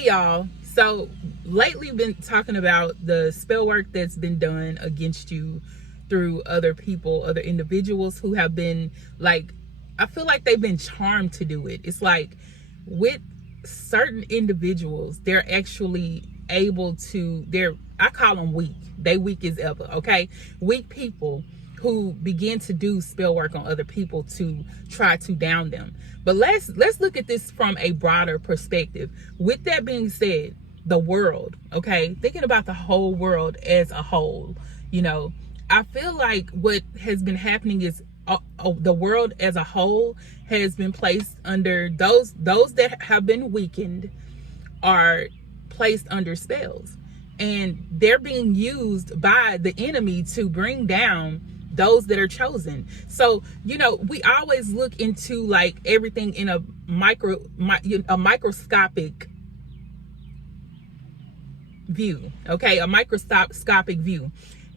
Hey y'all, so lately been talking about the spell work that's been done against you through other people, other individuals who have been like, I feel like they've been charmed to do it. It's like with certain individuals, they're actually able to, I call them weak. They weak as ever, okay? Weak people who begin to do spell work on other people to try to down them. But let's look at this from a broader perspective. With that being said, the world, okay, thinking about the whole world as a whole, I feel like what has been happening is the world as a whole has been placed under those that have been weakened are placed under spells, and they're being used by the enemy to bring down those that are chosen. So we always look into like everything in a microscopic view, okay, a microscopic view,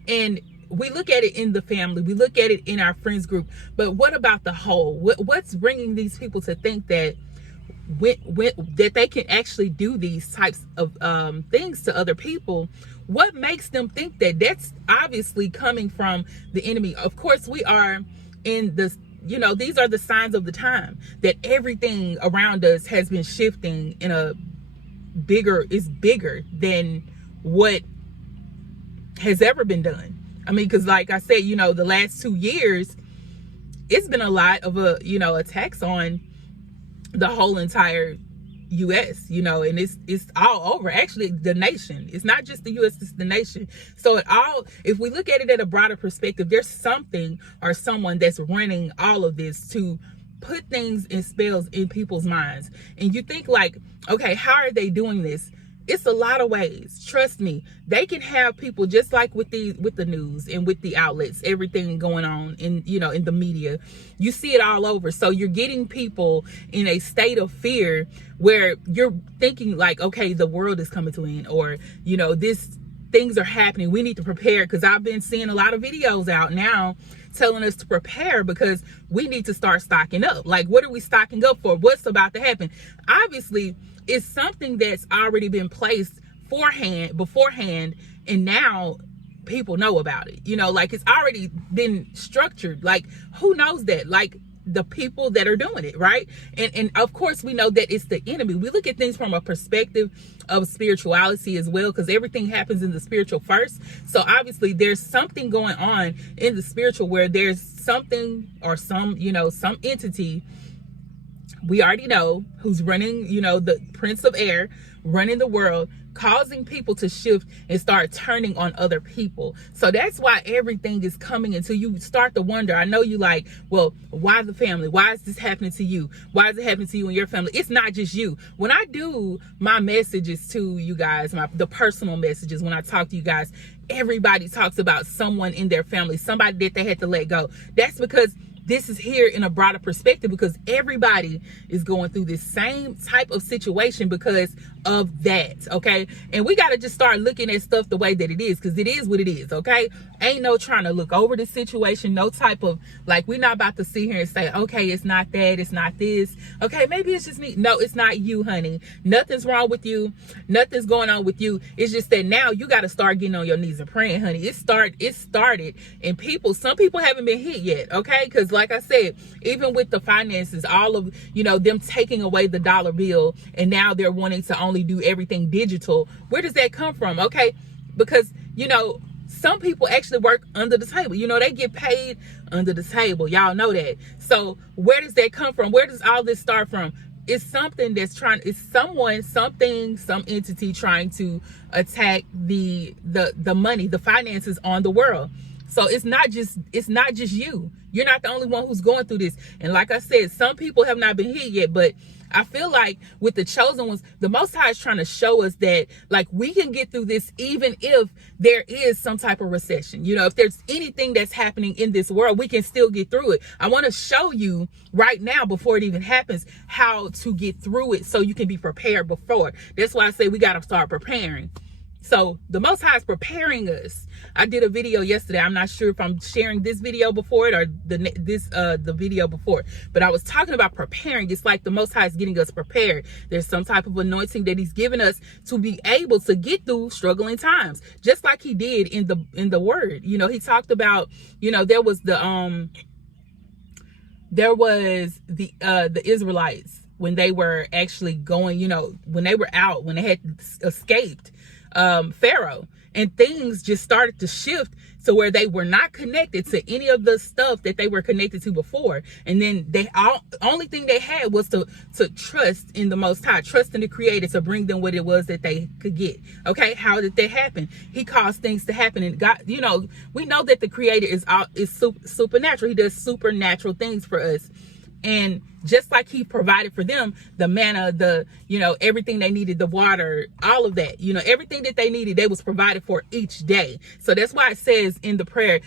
and we look at it in the family, we look at it in our friends group, but what about the whole? What's bringing these people to think that that they can actually do these types of things to other people? What makes them think that? That's obviously coming from the enemy. Of course, we are in this, these are the signs of the time that everything around us has been shifting in a bigger than what has ever been done. I mean, because like I said, the last 2 years, it's been a lot of attacks on the whole entire U.S., and it's all over, actually, the nation. It's not just the U.S., it's the nation. So if we look at it at a broader perspective, there's something or someone that's running all of this to put things and spells in people's minds. And you think like, okay, how are they doing this? It's a lot of ways. Trust me, they can have people just like with the news and with the outlets, everything going on in the media. You see it all over. So you're getting people in a state of fear where you're thinking like, okay, the world is coming to an end, or things are happening. We need to prepare, because I've been seeing a lot of videos out now telling us to prepare because we need to start stocking up. Like, what are we stocking up for? What's about to happen? Obviously, it's something that's already been placed beforehand, and now people know about it. Like, it's already been structured. Like, who knows that? Like, the people that are doing it, right? And of course, we know that it's the enemy. We look at things from a perspective of spirituality as well, because everything happens in the spiritual first. So obviously, there's something going on in the spiritual where there's something or some entity we already know who's running, the Prince of Air, running the world, causing people to shift and start turning on other people. So that's why everything is coming until you start to wonder. I know you like, well, why the family? Why is this happening to you? Why is it happening to you and your family? It's not just you. When I do my messages to you guys, the personal messages, when I talk to you guys, everybody talks about someone in their family, somebody that they had to let go. That's because this is here in a broader perspective, because everybody is going through this same type of situation because of that, okay? And we got to just start looking at stuff the way that it is, because it is what it is, okay? Ain't no trying to look over the situation, no type of, like, we're not about to sit here and say, okay, it's not that, it's not this, okay, maybe it's just me. No, it's not you, honey. Nothing's wrong with you. Nothing's going on with you. It's just that now you got to start getting on your knees and praying, honey. It started, and some people haven't been hit yet, okay? Because like I said, even with the finances, all of, them taking away the dollar bill, and now they're wanting to only do everything digital. Where does that come from? Okay, because some people actually work under the table. They get paid under the table. Y'all know that. So where does that come from? Where does all this start from? It's something that's some entity trying to attack the money, the finances on the world. So it's not just you. You're not the only one who's going through this. And like I said, some people have not been hit yet, but I feel like with the chosen ones, the Most High is trying to show us that, like, we can get through this even if there is some type of recession. If there's anything that's happening in this world, we can still get through it. I want to show you right now, before it even happens, how to get through it so you can be prepared before. That's why I say we got to start preparing. So the Most High is preparing us. I did a video yesterday. I'm not sure if I'm sharing this video before it or the video before, but I was talking about preparing. It's like the Most High is getting us prepared. There's some type of anointing that he's given us to be able to get through struggling times, just like he did in the word. You know, he talked about, you know, there was the Israelites when they were actually going, you know, when they were out, when they had escaped Pharaoh, and things just started to shift to where they were not connected to any of the stuff that they were connected to before. And then only thing they had was to trust in the Most High, trust in the Creator to bring them what it was that they could get. Okay, how did that happen? He caused things to happen, and God, you know, we know that the Creator is supernatural. He does supernatural things for us. And just like he provided for them, the manna, you know, everything they needed, the water, all of that, you know, everything that they needed, they was provided for each day. So that's why it says in the prayer,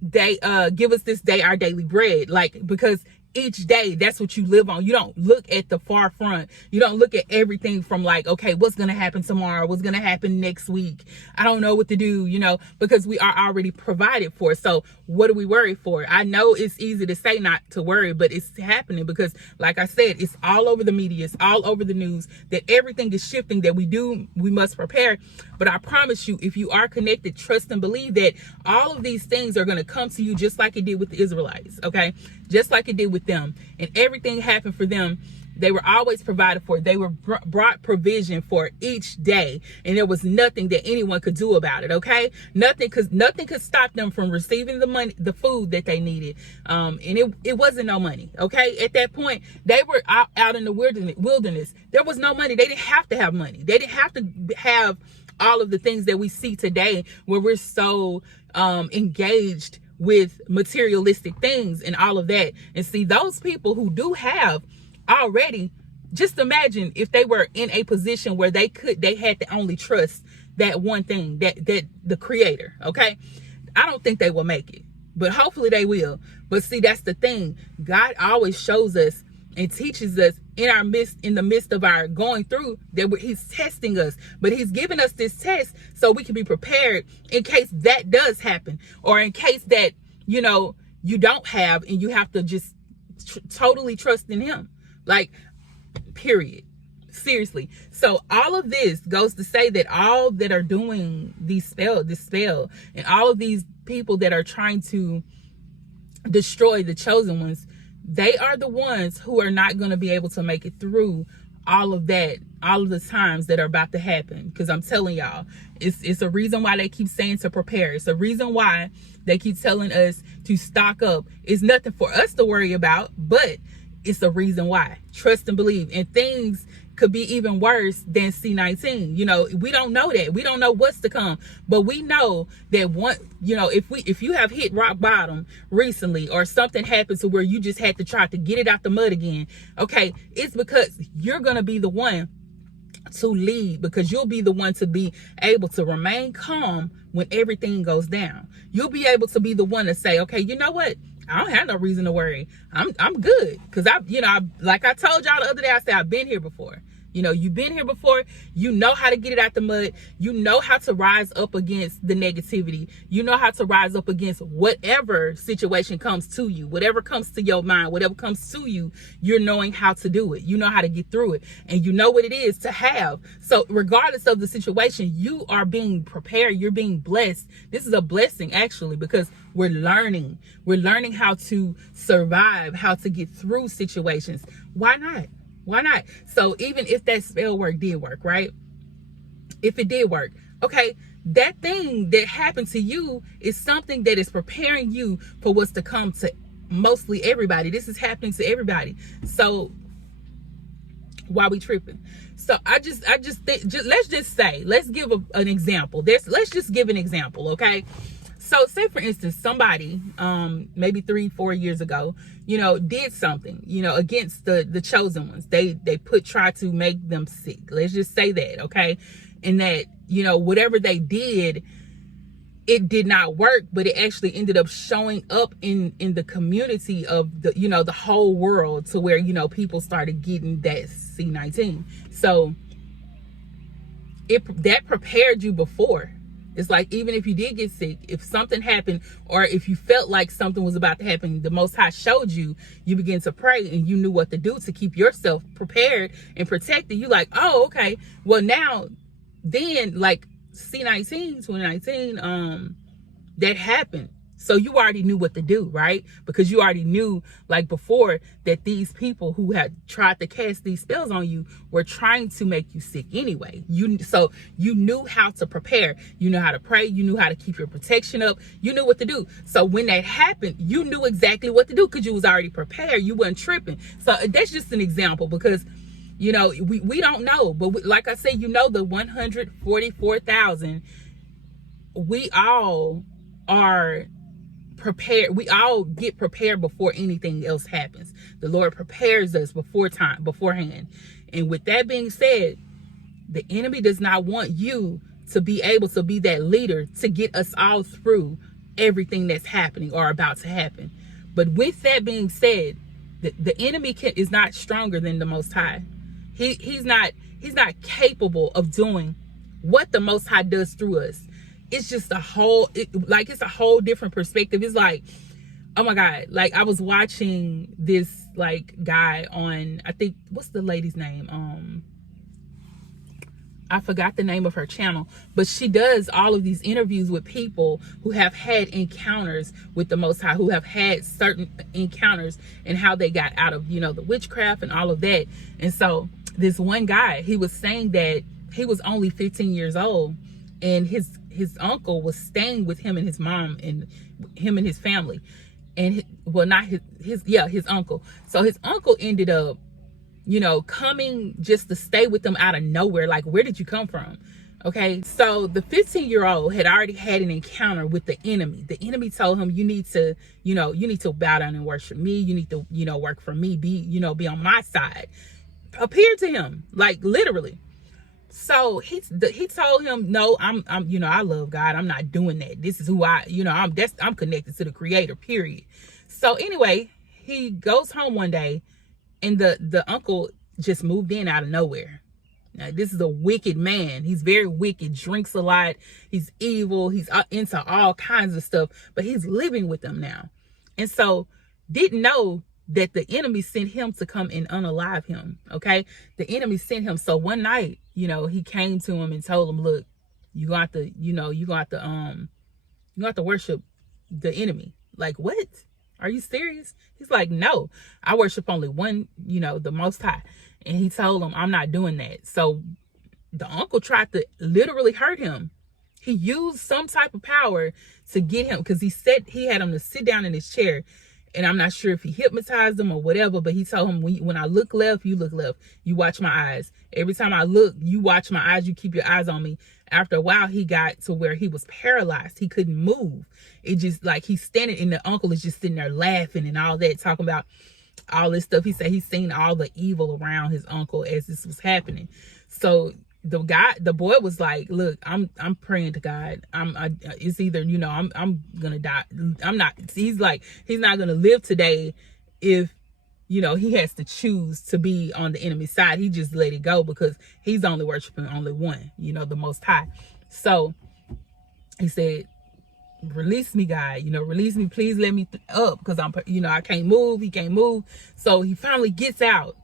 they give us this day our daily bread, like, because each day, that's what you live on. You don't look at the far front. You don't look at everything from like, okay, what's going to happen tomorrow? What's going to happen next week? I don't know what to do, you know, because we are already provided for. So what do we worry for? I know it's easy to say not to worry, but it's happening because, like I said, it's all over the media. It's all over the news that everything is shifting, that we must prepare. But I promise you, if you are connected, trust and believe that all of these things are going to come to you just like it did with the Israelites, okay? Just like it did with them. And everything happened for them. They were always provided for. They were brought provision for each day. And there was nothing that anyone could do about it, okay? Nothing could stop them from receiving the money, the food that they needed. And it wasn't no money, okay? At that point, they were out in the wilderness. There was no money. They didn't have to have money. They didn't have to have all of the things that we see today where we're so engaged with materialistic things and all of that. And see, those people who do have already, just imagine if they were in a position where they had to only trust that one thing, that the Creator, okay? I don't think they will make it, but hopefully they will. But see, that's the thing. God always shows us and teaches us in the midst of our going through that he's testing us, but he's giving us this test so we can be prepared in case that does happen, or in case that, you know, you don't have and you have to just totally trust in him, like, period. Seriously. So all of this goes to say that all that are doing this spell and all of these people that are trying to destroy the chosen ones, they are the ones who are not going to be able to make it through all of that, all of the times that are about to happen. Because I'm telling y'all, it's a reason why they keep saying to prepare. It's a reason why they keep telling us to stock up. It's nothing for us to worry about, but it's a reason why. Trust and believe. And things could be even worse than C-19. You know, we don't know that. We don't know what's to come. But we know that if you have hit rock bottom recently, or something happened to where you just had to try to get it out the mud again, okay, it's because you're going to be the one to lead, because you'll be the one to be able to remain calm when everything goes down. You'll be able to be the one to say, okay, you know what? I don't have no reason to worry. I'm good. Because like I told y'all the other day, I said, I've been here before. You know, you've been here before. You know how to get it out the mud. You know how to rise up against the negativity. You know how to rise up against whatever situation comes to you, whatever comes to your mind, whatever comes to you, you're knowing how to do it. You know how to get through it, and you know what it is to have. So regardless of the situation, you are being prepared. You're being blessed. This is a blessing, actually, because we're learning how to survive, how to get through situations. Why not? Why not? So even if that spell work did work, right? If it did work, okay, that thing that happened to you is something that is preparing you for what's to come to mostly everybody. This is happening to everybody. So why we tripping? So I just think, let's just say, let's give an example. Let's just give an example, okay? So say, for instance, somebody, maybe 3-4 years ago, you know, did something, you know, against the chosen ones. They tried to make them sick. Let's just say that, okay? And that, you know, whatever they did, it did not work, but it actually ended up showing up in the community of the, you know, the whole world, to where, you know, people started getting that C-19. So that prepared you before. It's like, even if you did get sick, if something happened, or if you felt like something was about to happen, the Most High showed you, you begin to pray, and you knew what to do to keep yourself prepared and protected. You like, oh, okay. Well, now, then, like C-19, 2019, that happened. So you already knew what to do, right? Because you already knew, like before, that these people who had tried to cast these spells on you were trying to make you sick anyway. So you knew how to prepare. You knew how to pray. You knew how to keep your protection up. You knew what to do. So when that happened, you knew exactly what to do because you was already prepared. You wasn't tripping. So that's just an example, because we don't know. But like I said, the 144,000, we all are prepared. We all get prepared before anything else happens. The Lord prepares us beforehand. And with that being said, the enemy does not want you to be able to be that leader to get us all through everything that's happening or about to happen. But with that being said, the enemy is not stronger than the Most High. He's not capable of doing what the Most High does through us. It's just it's a whole different perspective. It's like, oh my God, like I was watching this like guy on, I think, what's the lady's name? I forgot the name of her channel, but she does all of these interviews with people who have had encounters with the Most High, who have had certain encounters, and how they got out of, the witchcraft and all of that. And so this one guy, he was saying that he was only 15 years old, and his uncle was staying with him and his mom and him and his family. And his uncle. So his uncle ended up, coming just to stay with them out of nowhere. Like, where did you come from? Okay. So the 15-year-old had already had an encounter with the enemy. The enemy told him, you need to bow down and worship me. You need to, work for me, be on my side. Appeared to him, like literally. So he told him, no, I'm I love God. I'm not doing that. This is who I'm connected to the Creator, period. So anyway, he goes home one day, and the uncle just moved in out of nowhere. Now, this is a wicked man. He's very wicked, drinks a lot. He's evil. He's into all kinds of stuff, but he's living with them now. And so didn't know that the enemy sent him to come and unalive him. Okay. The enemy sent him. So one night, he came to him and told him, look, you got to worship the enemy. Like, what? Are you serious? He's like, no, I worship only one, the Most High. And he told him, I'm not doing that. So the uncle tried to literally hurt him. He used some type of power to get him, because he said he had him to sit down in his chair. And I'm not sure if he hypnotized him or whatever, but he told him, when I look left, you look left. You watch my eyes. Every time I look, you watch my eyes. You keep your eyes on me. After a while, he got to where he was paralyzed. He couldn't move. It just like he's standing, and the uncle is just sitting there laughing and all that, talking about all this stuff. He said he's seen all the evil around his uncle as this was happening. So the boy was like, look, I'm praying to God. It's either, I'm gonna die. He's like, he's not gonna live today if, he has to choose to be on the enemy's side. He just let it go because he's only worshiping only one, the Most High. So he said, release me, God, release me. Please let me up, because I can't move. He can't move. So he finally gets out.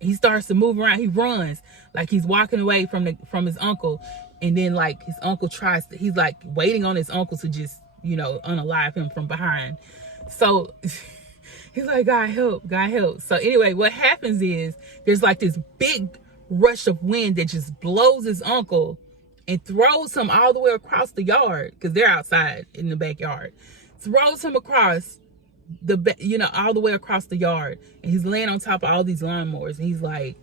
He starts to move around. He runs like he's walking away from his uncle. And then like his uncle he's like waiting on his uncle to just, unalive him from behind. So he's like, God help, God help. So anyway, what happens is there's like this big rush of wind that just blows his uncle and throws him all the way across the yard, because they're outside in the backyard. Throws him across all the way across the yard, and he's laying on top of all these lawnmowers, and he's like,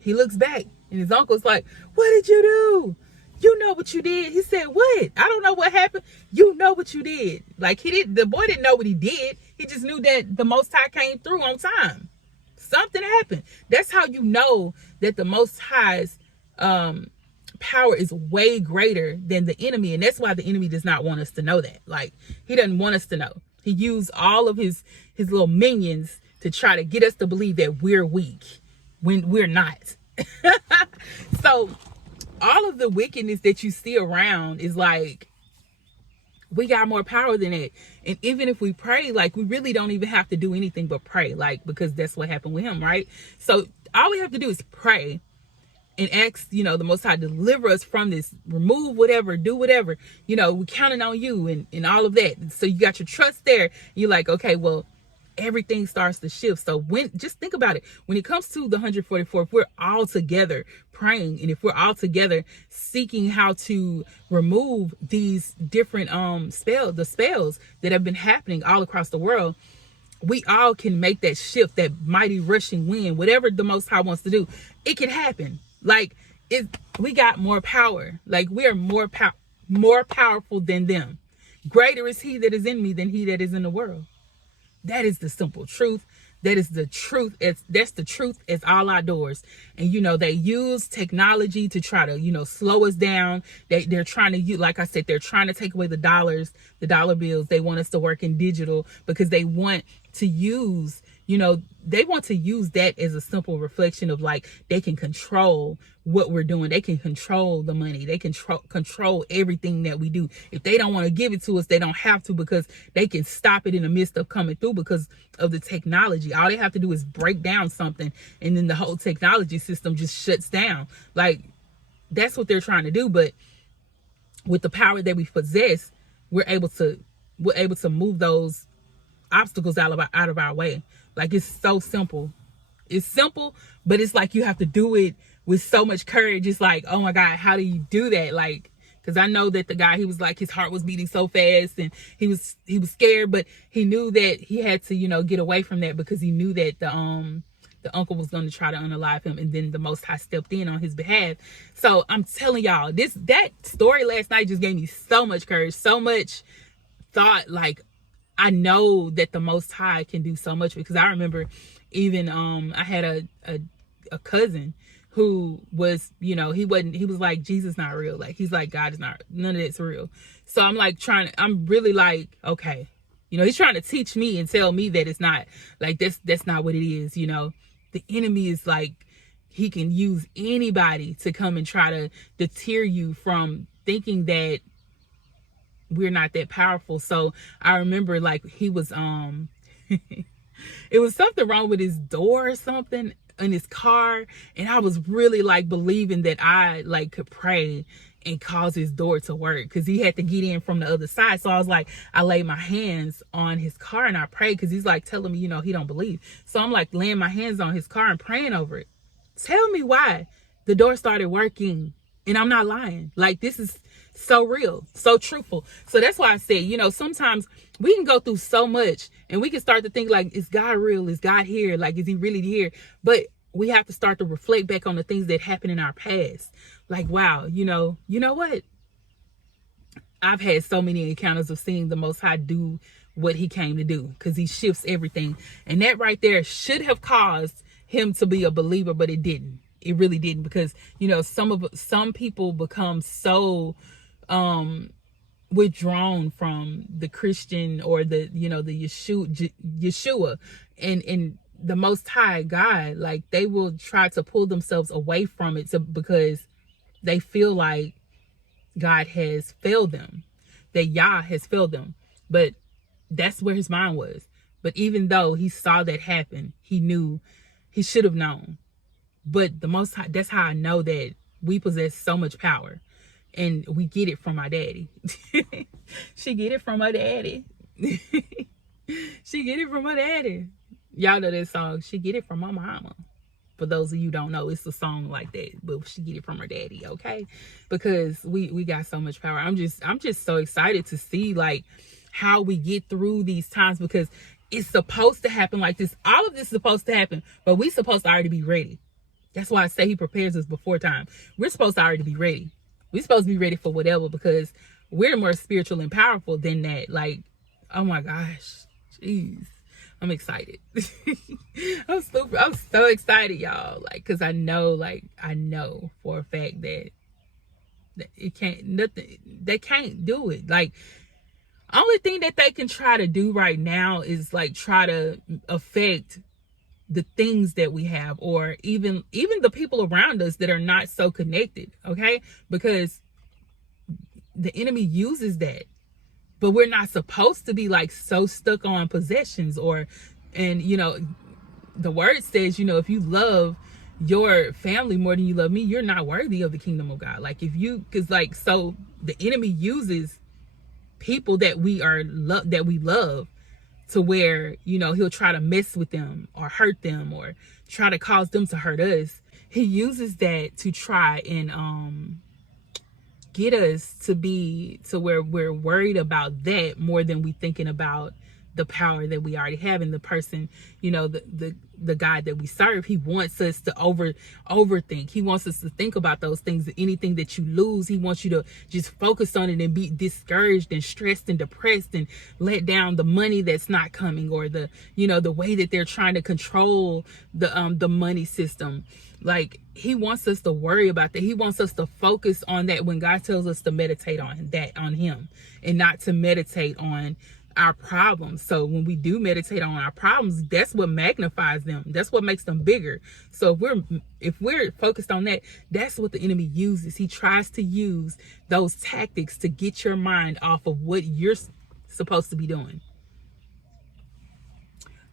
he looks back, and his uncle's like, what did you do? You know what you did. He said, what? I don't know what happened. You know what you did. Like, the boy didn't know what he did. He just knew that the Most High came through on time. Something happened. That's how you know that the Most High's power is way greater than the enemy. And that's why the enemy does not want us to know that. Like, he doesn't want us to know. He used all of his little minions to try to get us to believe that we're weak when we're not. So all of the wickedness that you see around is like, we got more power than that. And even if we pray, like, we really don't even have to do anything but pray, like, because that's what happened with him, right? So all we have to do is pray and ask, the Most High, deliver us from this, remove whatever, do whatever, we're counting on you, and all of that. So you got your trust there. You're like, okay, well, everything starts to shift. So just think about it. When it comes to the 144, if we're all together praying, and if we're all together seeking how to remove these different spells that have been happening all across the world, we all can make that shift, that mighty rushing wind, whatever the Most High wants to do, it can happen. Like, we got more power. Like, we are more powerful than them. Greater is he that is in me than he that is in the world. That is the simple truth. That is the truth. That's the truth as all outdoors. And, they use technology to try to, slow us down. They're trying to use, like I said, they're trying to take away the dollars, the dollar bills. They want us to work in digital because they want to use, they want to use that as a simple reflection of, like, they can control what we're doing. They can control the money. They can control everything that we do. If they don't want to give it to us, they don't have to, because they can stop it in the midst of coming through because of the technology. All they have to do is break down something, and then the whole technology system just shuts down. Like, that's what they're trying to do. But with the power that we possess, we're able to move those obstacles out of our way. Like, it's so simple. It's simple, but it's like you have to do it with so much courage. It's like, oh my God, how do you do that? Like, because I know that the guy, he was like, his heart was beating so fast, and he was scared, but he knew that he had to, get away from that, because he knew that the uncle was going to try to unalive him, and then the Most High stepped in on his behalf. So I'm telling y'all, that story last night just gave me so much courage, so much thought. Like, I know that the Most High can do so much, because I remember even I had a cousin who was, he was like, Jesus not real. Like, he's like, God is not, none of that's real. So I'm like I'm really like, okay, he's trying to teach me and tell me that it's not, like, that's not what it is. The enemy is like, he can use anybody to come and try to deter you from thinking that we're not that powerful. So I remember, like, he was it was something wrong with his door or something in his car, and I was really like believing that I like could pray and cause his door to work, because he had to get in from the other side. So I was like, I laid my hands on his car and I prayed, because he's like telling me, he don't believe. So I'm like laying my hands on his car and praying over it. Tell me why the door started working, and I'm not lying. Like, this is so real, so truthful. So that's why I said, sometimes we can go through so much, and we can start to think, like, is God real? Is God here? Like, is he really here? But we have to start to reflect back on the things that happened in our past. Like, wow, you know what? I've had so many encounters of seeing the Most High do what he came to do, because he shifts everything. And that right there should have caused him to be a believer, but it didn't. It really didn't, because, some people become so withdrawn from the Christian, or the Yeshua and the Most High God. Like, they will try to pull themselves away from it because they feel like God has failed them, that Yah has failed them. But that's where his mind was. But even though he saw that happen, he knew, he should have known. But the Most High, that's how I know that we possess so much power. And we get it from our daddy. She get it from her daddy. She get it from her daddy. Y'all know that song, She Get It From My Mama. For those of you who don't know, it's a song like that, but she get it from her daddy, okay? Because we got so much power. I'm just so excited to see, like, how we get through these times, because it's supposed to happen like this. All of this is supposed to happen, but we supposed to already be ready. That's why I say he prepares us before time. We're supposed to already be ready. We're supposed to be ready for whatever, because we're more spiritual and powerful than that. Like, oh my gosh, jeez, I'm excited. I'm so excited, y'all. Like, cause I know for a fact that they can't do it. Like, only thing that they can try to do right now is like try to affect the things that we have, or even the people around us that are not so connected. Okay, because the enemy uses that. But we're not supposed to be like so stuck on possessions, or, and the word says, if you love your family more than you love me, you're not worthy of the kingdom of God. Like because so the enemy uses people that we love to where, he'll try to mess with them or hurt them or try to cause them to hurt us. He uses that to try and get us to where we're worried about that more than we thinking about the power that we already have in the person, the God that we serve. He wants us to overthink. He wants us to think about those things. Anything that you lose, he wants you to just focus on it and be discouraged and stressed and depressed and let down. The money that's not coming, or the way that they're trying to control the money system. Like, he wants us to worry about that. He wants us to focus on that, when God tells us to meditate on him, and not to meditate on our problems. So when we do meditate on our problems, that's what magnifies them. That's what makes them bigger. So if we're focused on that, that's what the enemy uses. He tries to use those tactics to get your mind off of what you're supposed to be doing.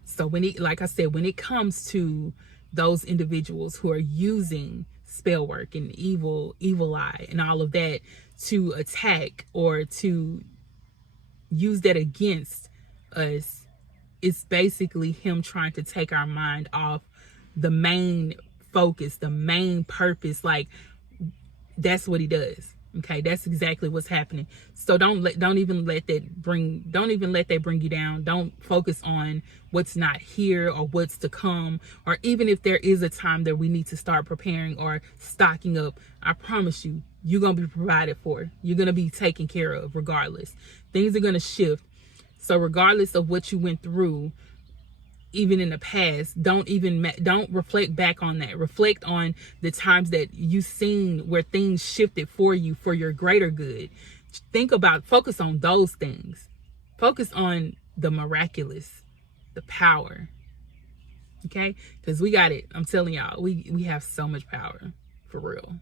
So like I said, when it comes to those individuals who are using spell work and evil eye and all of that to attack or to use that against us, it's basically him trying to take our mind off the main focus, the main purpose. Like, that's what he does. Okay, that's exactly what's happening. So don't even let that bring you down. Don't focus on what's not here or what's to come, or even if there is a time that we need to start preparing or stocking up. I promise you, you're going to be provided for. You're going to be taken care of regardless. Things are going to shift. So regardless of what you went through, even in the past, don't reflect back on that. Reflect on the times that you've seen where things shifted for you for your greater good. Focus on those things. Focus on the miraculous, the power. Okay? Because we got it. I'm telling y'all, we have so much power, for real.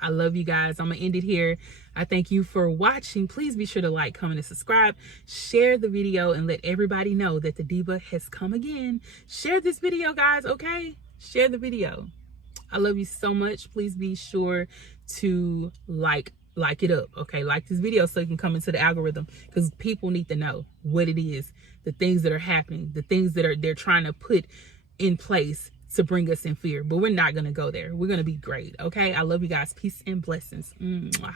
I love you guys. I'm going to end it here. I thank you for watching. Please be sure to like, comment, and subscribe. Share the video and let everybody know that the Diva has come again. Share this video, guys, okay? Share the video. I love you so much. Please be sure to like it up, okay? Like this video so it can come into the algorithm, because people need to know what it is, the things that are happening, the things that they're trying to put in place to bring us in fear. But we're not going to go there. We're going to be great, okay? I love you guys. Peace and blessings. Mwah.